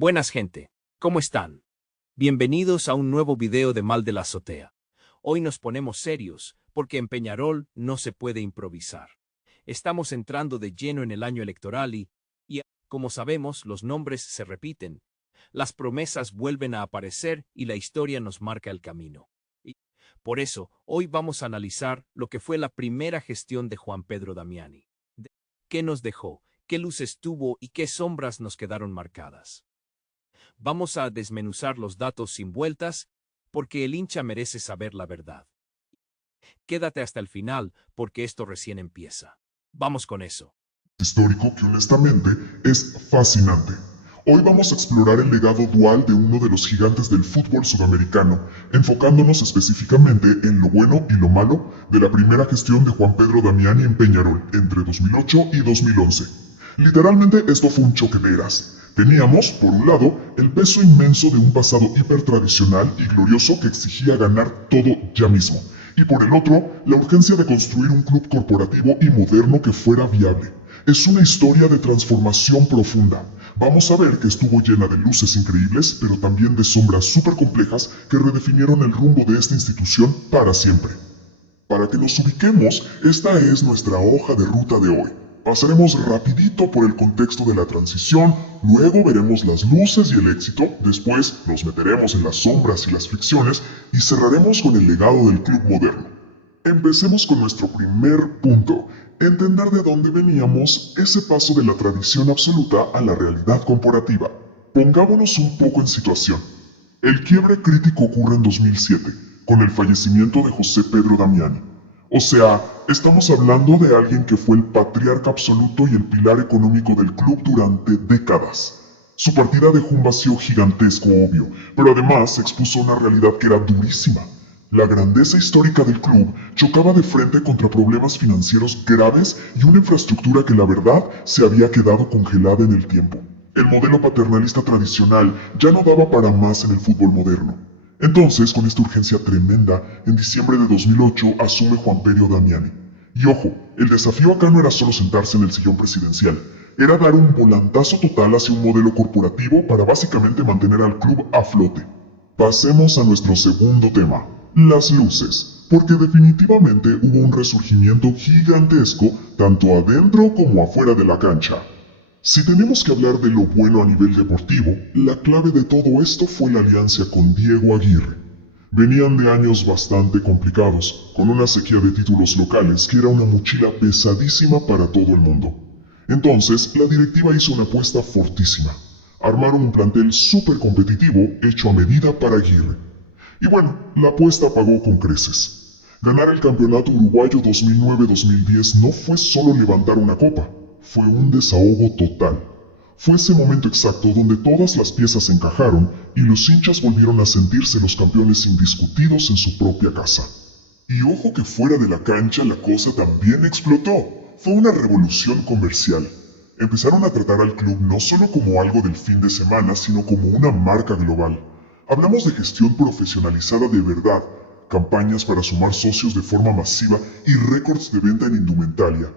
Buenas gente, ¿cómo están? Bienvenidos a un nuevo video de Mal de la Azotea. Hoy nos ponemos serios, porque en Peñarol no se puede improvisar. Estamos entrando de lleno en el año electoral y, como sabemos, los nombres se repiten. Las promesas vuelven a aparecer y la historia nos marca el camino. Y por eso, hoy vamos a analizar lo que fue la primera gestión de Juan Pedro Damiani. ¿Qué nos dejó? ¿Qué luces tuvo y qué sombras nos quedaron marcadas? Vamos a desmenuzar los datos sin vueltas, porque el hincha merece saber la verdad. Quédate hasta el final, porque esto recién empieza. Vamos con eso. Histórico que honestamente es fascinante. Hoy vamos a explorar el legado dual de uno de los gigantes del fútbol sudamericano, enfocándonos específicamente en lo bueno y lo malo de la primera gestión de Juan Pedro Damiani en Peñarol entre 2008 y 2011. Literalmente esto fue un choque de eras. Teníamos, por un lado, el peso inmenso de un pasado hipertradicional y glorioso que exigía ganar todo ya mismo, y por el otro, la urgencia de construir un club corporativo y moderno que fuera viable. Es una historia de transformación profunda. Vamos a ver que estuvo llena de luces increíbles, pero también de sombras súper complejas que redefinieron el rumbo de esta institución para siempre. Para que nos ubiquemos, esta es nuestra hoja de ruta de hoy. Pasaremos rapidito por el contexto de la transición, luego veremos las luces y el éxito, después nos meteremos en las sombras y las fricciones y cerraremos con el legado del club moderno. Empecemos con nuestro primer punto, entender de dónde veníamos, ese paso de la tradición absoluta a la realidad corporativa. Pongámonos un poco en situación. El quiebre crítico ocurre en 2007, con el fallecimiento de José Pedro Damiani. O sea, estamos hablando de alguien que fue el patriarca absoluto y el pilar económico del club durante décadas. Su partida dejó un vacío gigantesco, obvio, pero además expuso una realidad que era durísima. La grandeza histórica del club chocaba de frente contra problemas financieros graves y una infraestructura que la verdad se había quedado congelada en el tiempo. El modelo paternalista tradicional ya no daba para más en el fútbol moderno. Entonces, con esta urgencia tremenda, en diciembre de 2008 asume Juan Pedro Damiani. Y ojo, el desafío acá no era solo sentarse en el sillón presidencial, era dar un volantazo total hacia un modelo corporativo para básicamente mantener al club a flote. Pasemos a nuestro segundo tema, las luces, porque definitivamente hubo un resurgimiento gigantesco tanto adentro como afuera de la cancha. Si tenemos que hablar de lo bueno a nivel deportivo, la clave de todo esto fue la alianza con Diego Aguirre. Venían de años bastante complicados, con una sequía de títulos locales que era una mochila pesadísima para todo el mundo. Entonces, la directiva hizo una apuesta fortísima. Armaron un plantel súper competitivo, hecho a medida para Aguirre. Y bueno, la apuesta pagó con creces. Ganar el campeonato uruguayo 2009-2010 no fue solo levantar una copa, fue un desahogo total. Fue ese momento exacto donde todas las piezas encajaron y los hinchas volvieron a sentirse los campeones indiscutidos en su propia casa. Y ojo que fuera de la cancha la cosa también explotó. Fue una revolución comercial. Empezaron a tratar al club no solo como algo del fin de semana, sino como una marca global. Hablamos de gestión profesionalizada de verdad, campañas para sumar socios de forma masiva y récords de venta en indumentaria.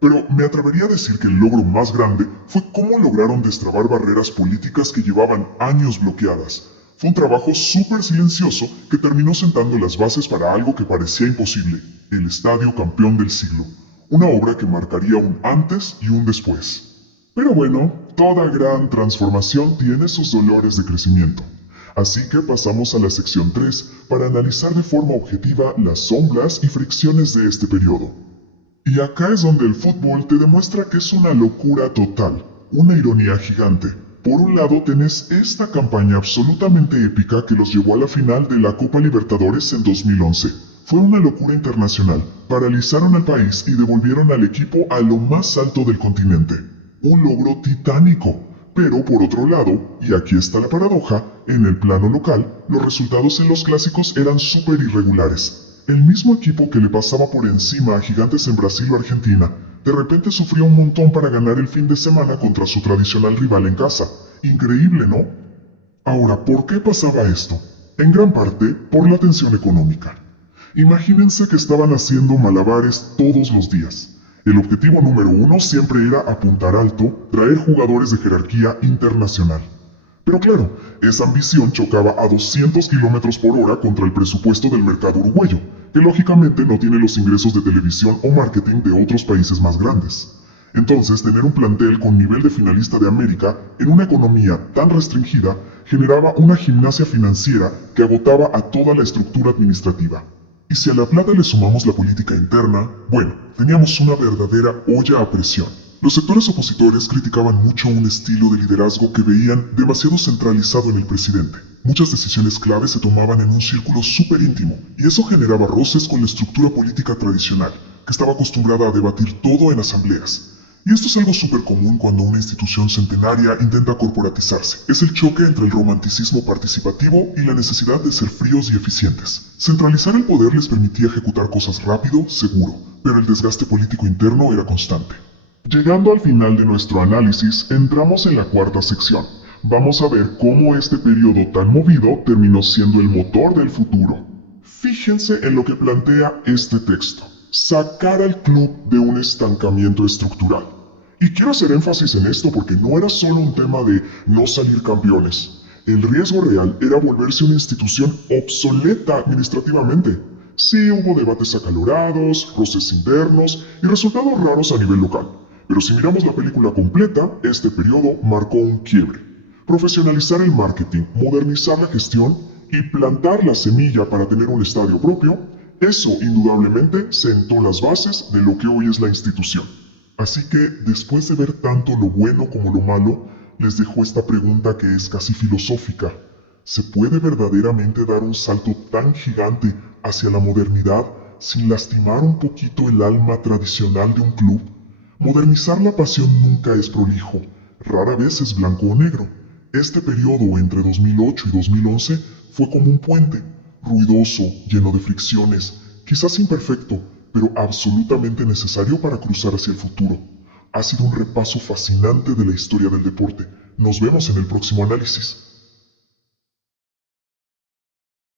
Pero me atrevería a decir que el logro más grande fue cómo lograron destrabar barreras políticas que llevaban años bloqueadas. Fue un trabajo súper silencioso que terminó sentando las bases para algo que parecía imposible, el Estadio Campeón del Siglo. Una obra que marcaría un antes y un después. Pero bueno, toda gran transformación tiene sus dolores de crecimiento. Así que pasamos a la sección 3 para analizar de forma objetiva las sombras y fricciones de este periodo. Y acá es donde el fútbol te demuestra que es una locura total, una ironía gigante. Por un lado tenés esta campaña absolutamente épica que los llevó a la final de la Copa Libertadores en 2011. Fue una locura internacional, paralizaron al país y devolvieron al equipo a lo más alto del continente. Un logro titánico. Pero por otro lado, y aquí está la paradoja, en el plano local, los resultados en los clásicos eran súper irregulares. El mismo equipo que le pasaba por encima a gigantes en Brasil o Argentina, de repente sufrió un montón para ganar el fin de semana contra su tradicional rival en casa. Increíble, ¿no? Ahora, ¿por qué pasaba esto? En gran parte, por la tensión económica. Imagínense que estaban haciendo malabares todos los días. El objetivo número uno siempre era apuntar alto, traer jugadores de jerarquía internacional. Pero claro, esa ambición chocaba a 200 kilómetros por hora contra el presupuesto del mercado uruguayo, que lógicamente no tiene los ingresos de televisión o marketing de otros países más grandes. Entonces, tener un plantel con nivel de finalista de América en una economía tan restringida generaba una gimnasia financiera que agotaba a toda la estructura administrativa. Y si a la plata le sumamos la política interna, bueno, teníamos una verdadera olla a presión. Los sectores opositores criticaban mucho un estilo de liderazgo que veían demasiado centralizado en el presidente. Muchas decisiones claves se tomaban en un círculo súper íntimo, y eso generaba roces con la estructura política tradicional, que estaba acostumbrada a debatir todo en asambleas. Y esto es algo súper común cuando una institución centenaria intenta corporatizarse. Es el choque entre el romanticismo participativo y la necesidad de ser fríos y eficientes. Centralizar el poder les permitía ejecutar cosas rápido, seguro, pero el desgaste político interno era constante. Llegando al final de nuestro análisis, entramos en la cuarta sección. Vamos a ver cómo este periodo tan movido terminó siendo el motor del futuro. Fíjense en lo que plantea este texto. Sacar al club de un estancamiento estructural. Y quiero hacer énfasis en esto porque no era solo un tema de no salir campeones. El riesgo real era volverse una institución obsoleta administrativamente. Sí, hubo debates acalorados, roces internos y resultados raros a nivel local. Pero si miramos la película completa, este periodo marcó un quiebre. Profesionalizar el marketing, modernizar la gestión y plantar la semilla para tener un estadio propio, eso indudablemente sentó las bases de lo que hoy es la institución. Así que, después de ver tanto lo bueno como lo malo, les dejo esta pregunta que es casi filosófica. ¿Se puede verdaderamente dar un salto tan gigante hacia la modernidad sin lastimar un poquito el alma tradicional de un club? Modernizar la pasión nunca es prolijo, rara vez es blanco o negro. Este periodo entre 2008 y 2011 fue como un puente, ruidoso, lleno de fricciones, quizás imperfecto, pero absolutamente necesario para cruzar hacia el futuro. Ha sido un repaso fascinante de la historia del deporte. Nos vemos en el próximo análisis.